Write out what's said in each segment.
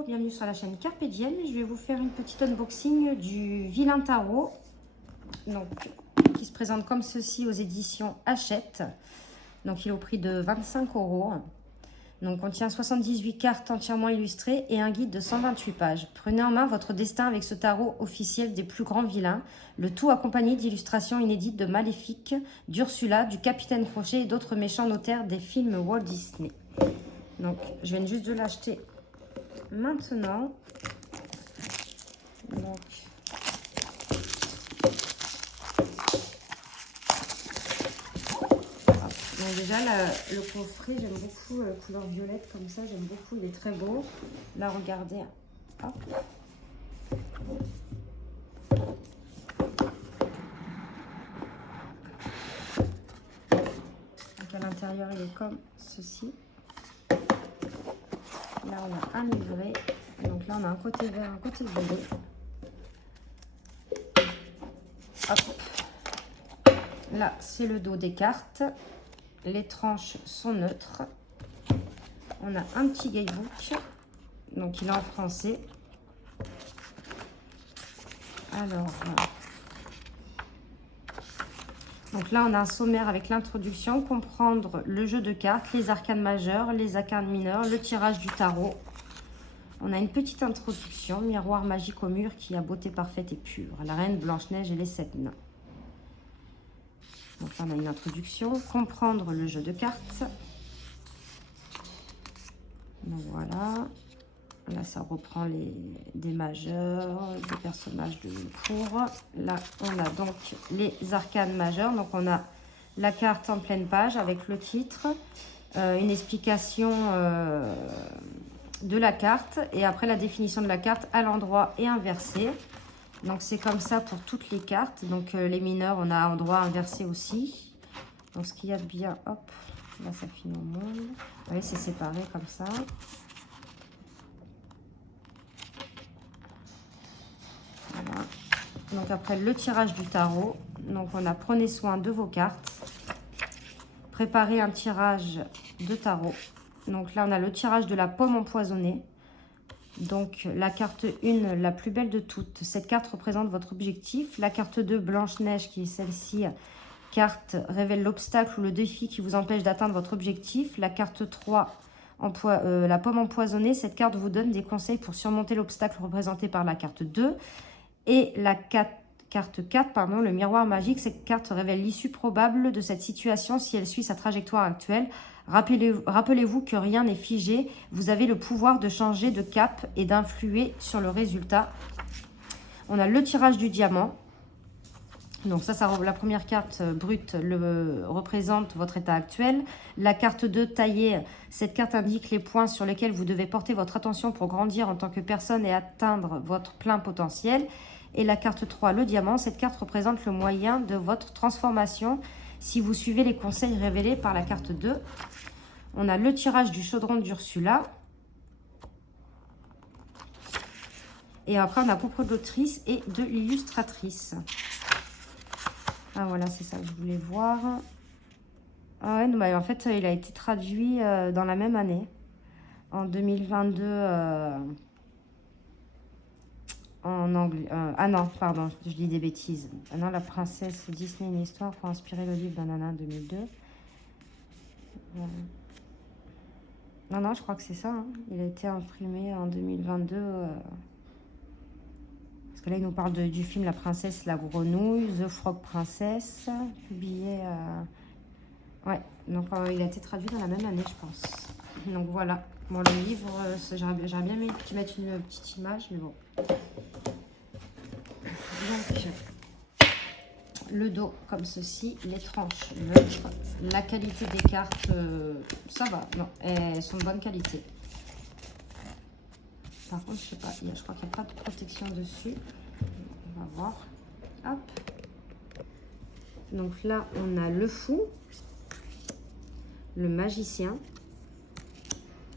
Bonjour, bienvenue sur la chaîne Carpe Diem. Je vais vous faire une petite unboxing du Vilain Tarot, donc, qui se présente comme ceci aux éditions Hachette. Donc il est au prix de 25 €. Donc contient 78 cartes entièrement illustrées et un guide de 128 pages. Prenez en main votre destin avec ce tarot officiel des plus grands vilains, le tout accompagné d'illustrations inédites de Maléfique, d'Ursula, du Capitaine Crochet et d'autres méchants notaires des films Walt Disney. Donc je viens juste de l'acheter maintenant. Donc déjà le coffret, j'aime beaucoup couleur violette comme ça, j'aime beaucoup, il est très beau. Là regardez, hop. Donc à l'intérieur il est comme ceci. Là on a un livret, donc là on a un côté vert, un côté violet. Hop. Là c'est le dos des cartes. Les tranches sont neutres. On a un petit guidebook. Donc il est en français. Alors, donc là on a un sommaire avec l'introduction, comprendre le jeu de cartes, les arcanes majeures, les arcanes mineures, le tirage du tarot. On a une petite introduction, miroir magique au mur qui a beauté parfaite et pure, la reine Blanche-Neige et les 7 nains. Donc là, on a une introduction, comprendre le jeu de cartes. Donc voilà. Là, ça reprend des majeurs, des personnages de cours. Là, on a donc les arcanes majeures. Donc, on a la carte en pleine page avec le titre, une explication de la carte et après la définition de la carte à l'endroit et inversé. Donc c'est comme ça pour toutes les cartes. Donc les mineurs, on a endroit inversé aussi. Donc ce qu'il y a de bien, hop, là ça finit au monde. Vous voyez, c'est séparé comme ça. Voilà. Donc après le tirage du tarot. Donc on a prenez soin de vos cartes. Préparez un tirage de tarot. Donc là on a le tirage de la pomme empoisonnée. Donc la carte 1, la plus belle de toutes. Cette carte représente votre objectif. La carte 2, Blanche-Neige, qui est celle-ci, carte révèle l'obstacle ou le défi qui vous empêche d'atteindre votre objectif. La carte 3, la pomme empoisonnée. Cette carte vous donne des conseils pour surmonter l'obstacle représenté par la carte 2. Et la carte 4, pardon, le miroir magique. Cette carte révèle l'issue probable de cette situation si elle suit sa trajectoire actuelle. Rappelez-vous que rien n'est figé. Vous avez le pouvoir de changer de cap et d'influer sur le résultat. On a le tirage du diamant. Donc ça la première carte brute représente votre état actuel. La carte 2 taillée, cette carte indique les points sur lesquels vous devez porter votre attention pour grandir en tant que personne et atteindre votre plein potentiel. Et la carte 3, le diamant, cette carte représente le moyen de votre transformation si vous suivez les conseils révélés par la carte 2. On a le tirage du chaudron d'Ursula. Et après, on a pour l'autrice et de l'illustratrice. Ah voilà, c'est ça que je voulais voir. Ah ouais, non, bah, en fait, il a été traduit dans la même année. En 2022, en anglais. Ah non, pardon, je dis des bêtises. Ah non, La princesse Disney, une histoire pour inspirer le livre d'Anana 2002. Non, non, je crois que c'est ça. Hein. Il a été imprimé en 2022. Parce que là, il nous parle du film La princesse, la grenouille, The Frog Princess, publié... Ouais, donc il a été traduit dans la même année, je pense. Donc voilà. Bon, le livre, j'aurais bien aimé qu'ils mettent une petite image, mais bon. Donc, le dos comme ceci, les tranches neutres. La qualité des cartes, ça va, non, elles sont de bonne qualité. Par contre, je sais pas, je crois qu'il n'y a pas de protection dessus. On va voir. Hop. Donc là, on a le fou, le magicien,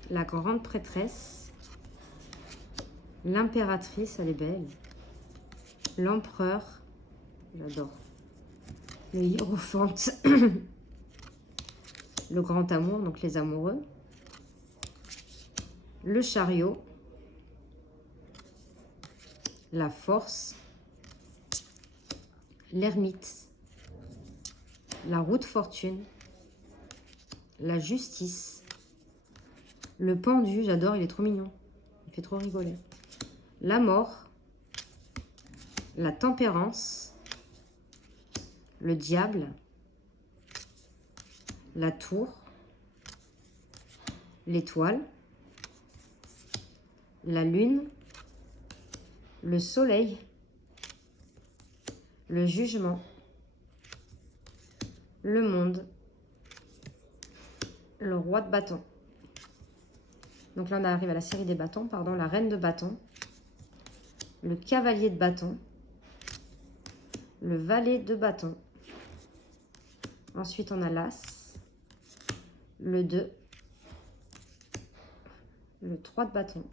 la grande prêtresse, l'impératrice, elle est belle, l'empereur, j'adore, le hiérophante, le grand amour, donc les amoureux, le chariot, la force, l'ermite, la roue de fortune, la justice, le pendu, j'adore, il est trop mignon, il fait trop rigoler, la mort, la tempérance, le diable, la tour, l'étoile, la lune, le soleil, le jugement, le monde, le roi de bâton. Donc là, on arrive à la série des bâtons, pardon, la reine de bâton, le cavalier de bâton, le valet de bâton. Ensuite, on a l'as, le 2, le 3 de bâton,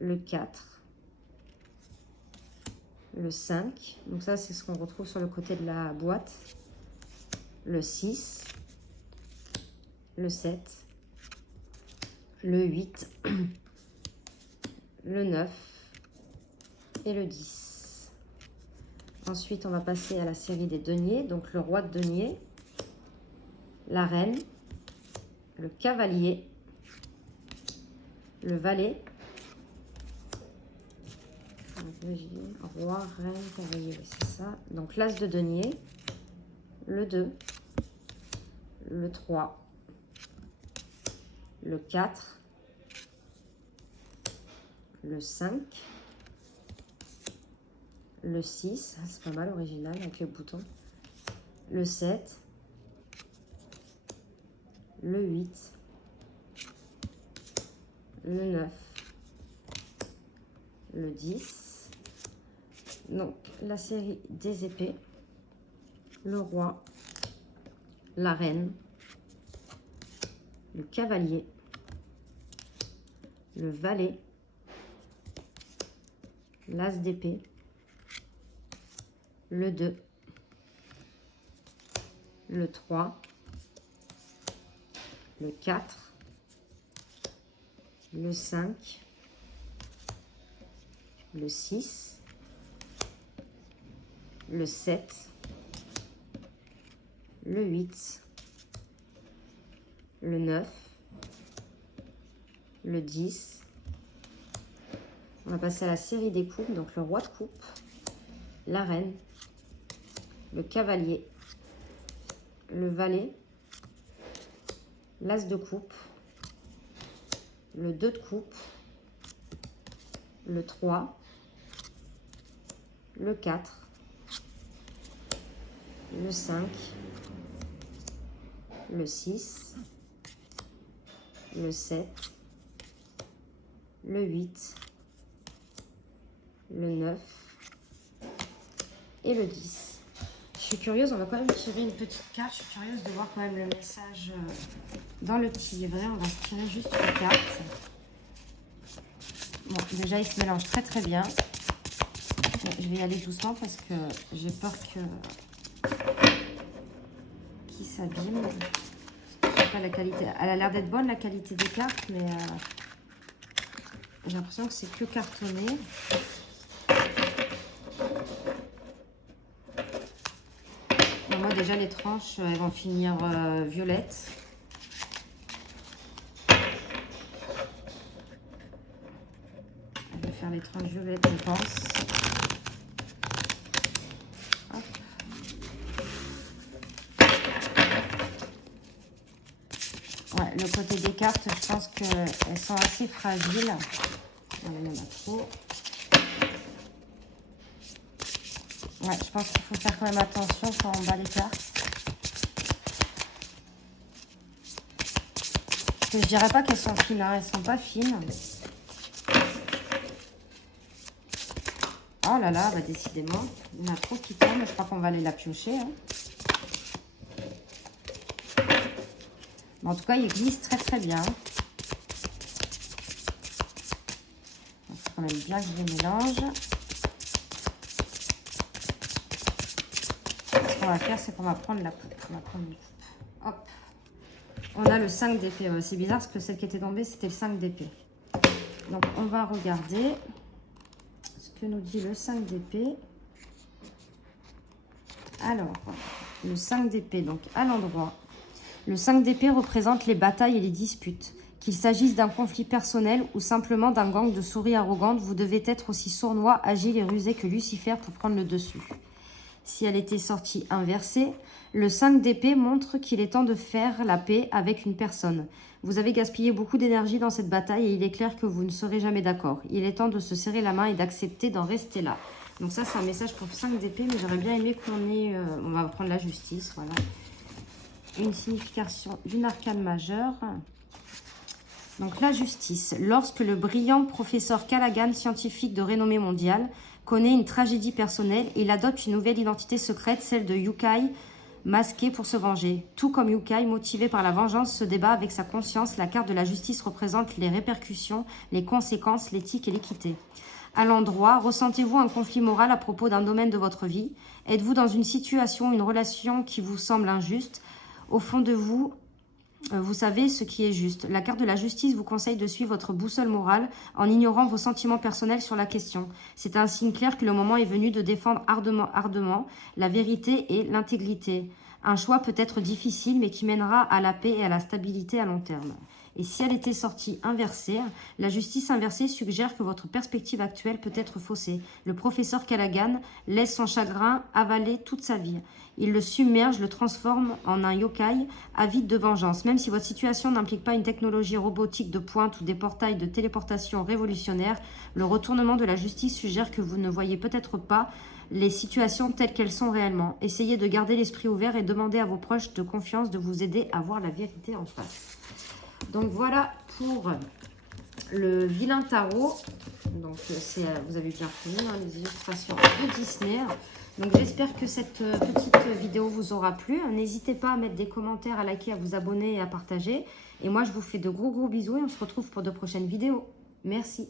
le 4, le 5. Donc ça, c'est ce qu'on retrouve sur le côté de la boîte. Le 6, le 7, le 8, le 9 et le 10. Ensuite, on va passer à la série des deniers. Donc, le roi de denier, la reine, le cavalier, le valet, roi, reine, cavalier, c'est ça. Donc, l'as de denier, le 2, le 3, le 4, le 5, le 6, c'est pas mal original avec le bouton, le 7, le 8, le 9, le 10. Donc, la série des épées, le roi, la reine, le cavalier, le valet, l'as d'épée, le 2, le 3, le 4, le 5, le 6, le 7, le 8, le 9, le 10. On va passer à la série des coupes, donc le roi de coupe, la reine, le cavalier, le valet, l'as de coupe, le 2 de coupe, le 3, le 4, le 5, le 6, le 7, le 8, le 9 et le 10. Je suis curieuse, on va quand même tirer une petite carte. Je suis curieuse de voir quand même le message dans le petit livret. On va tirer juste une carte. Bon, déjà, il se mélange très très bien. Je vais y aller doucement parce que j'ai peur qu'il s'abîme. La qualité, elle a l'air d'être bonne, la qualité des cartes, mais j'ai l'impression que c'est que cartonné. Bon, moi, déjà, les tranches, elles vont finir violettes. Je vais faire les tranches violettes, je pense. Hop. Ouais, le côté des cartes, je pense qu'elles sont assez fragiles. On en a trop. Ouais, je pense qu'il faut faire quand même attention quand on bat les cartes. Parce que je dirais pas qu'elles sont fines, hein, elles sont pas fines. Oh là là, bah décidément, il y en a trop qui tombent, je crois qu'on va aller la piocher. Hein. Mais en tout cas, il glisse très très bien. Il faut quand même bien que je les mélange. Ce qu'on va faire, c'est qu'on va prendre la coupe. On va prendre une coupe. Hop. On a le 5 d'épée. C'est bizarre parce que celle qui était tombée, c'était le 5 d'épée. Donc, on va regarder. Que nous dit le 5 d'épée? Alors, le 5 d'épée, donc à l'endroit. Le 5 d'épée représente les batailles et les disputes. Qu'il s'agisse d'un conflit personnel ou simplement d'un gang de souris arrogantes, vous devez être aussi sournois, agile et rusé que Lucifer pour prendre le dessus. Si elle était sortie inversée, le 5 d'épée montre qu'il est temps de faire la paix avec une personne. Vous avez gaspillé beaucoup d'énergie dans cette bataille et il est clair que vous ne serez jamais d'accord. Il est temps de se serrer la main et d'accepter d'en rester là. Donc ça, c'est un message pour le 5 d'épée, mais j'aurais bien aimé qu'on ait... on va prendre la justice, voilà. Une signification d'une arcane majeure. Donc la justice. Lorsque le brillant professeur Callaghan, scientifique de renommée mondiale, connaît une tragédie personnelle, il adopte une nouvelle identité secrète, celle de Yukai, masqué pour se venger. Tout comme Yukai, motivé par la vengeance, se débat avec sa conscience. La carte de la justice représente les répercussions, les conséquences, l'éthique et l'équité. À l'endroit, ressentez-vous un conflit moral à propos d'un domaine de votre vie? Êtes-vous dans une situation, une relation qui vous semble injuste? Au fond de vous, vous savez ce qui est juste. La carte de la justice vous conseille de suivre votre boussole morale en ignorant vos sentiments personnels sur la question. C'est un signe clair que le moment est venu de défendre ardemment la vérité et l'intégrité. Un choix peut être difficile, mais qui mènera à la paix et à la stabilité à long terme. Et si elle était sortie inversée, la justice inversée suggère que votre perspective actuelle peut être faussée. Le professeur Callaghan laisse son chagrin avaler toute sa vie. Il le submerge, le transforme en un yokai avide de vengeance. Même si votre situation n'implique pas une technologie robotique de pointe ou des portails de téléportation révolutionnaires, le retournement de la justice suggère que vous ne voyez peut-être pas les situations telles qu'elles sont réellement. Essayez de garder l'esprit ouvert et demandez à vos proches de confiance de vous aider à voir la vérité en face. Donc voilà pour le vilain tarot. Donc vous avez bien reconnu les illustrations de Disney. Donc j'espère que cette petite vidéo vous aura plu. N'hésitez pas à mettre des commentaires, à liker, à vous abonner et à partager. Et moi je vous fais de gros bisous et on se retrouve pour de prochaines vidéos. Merci.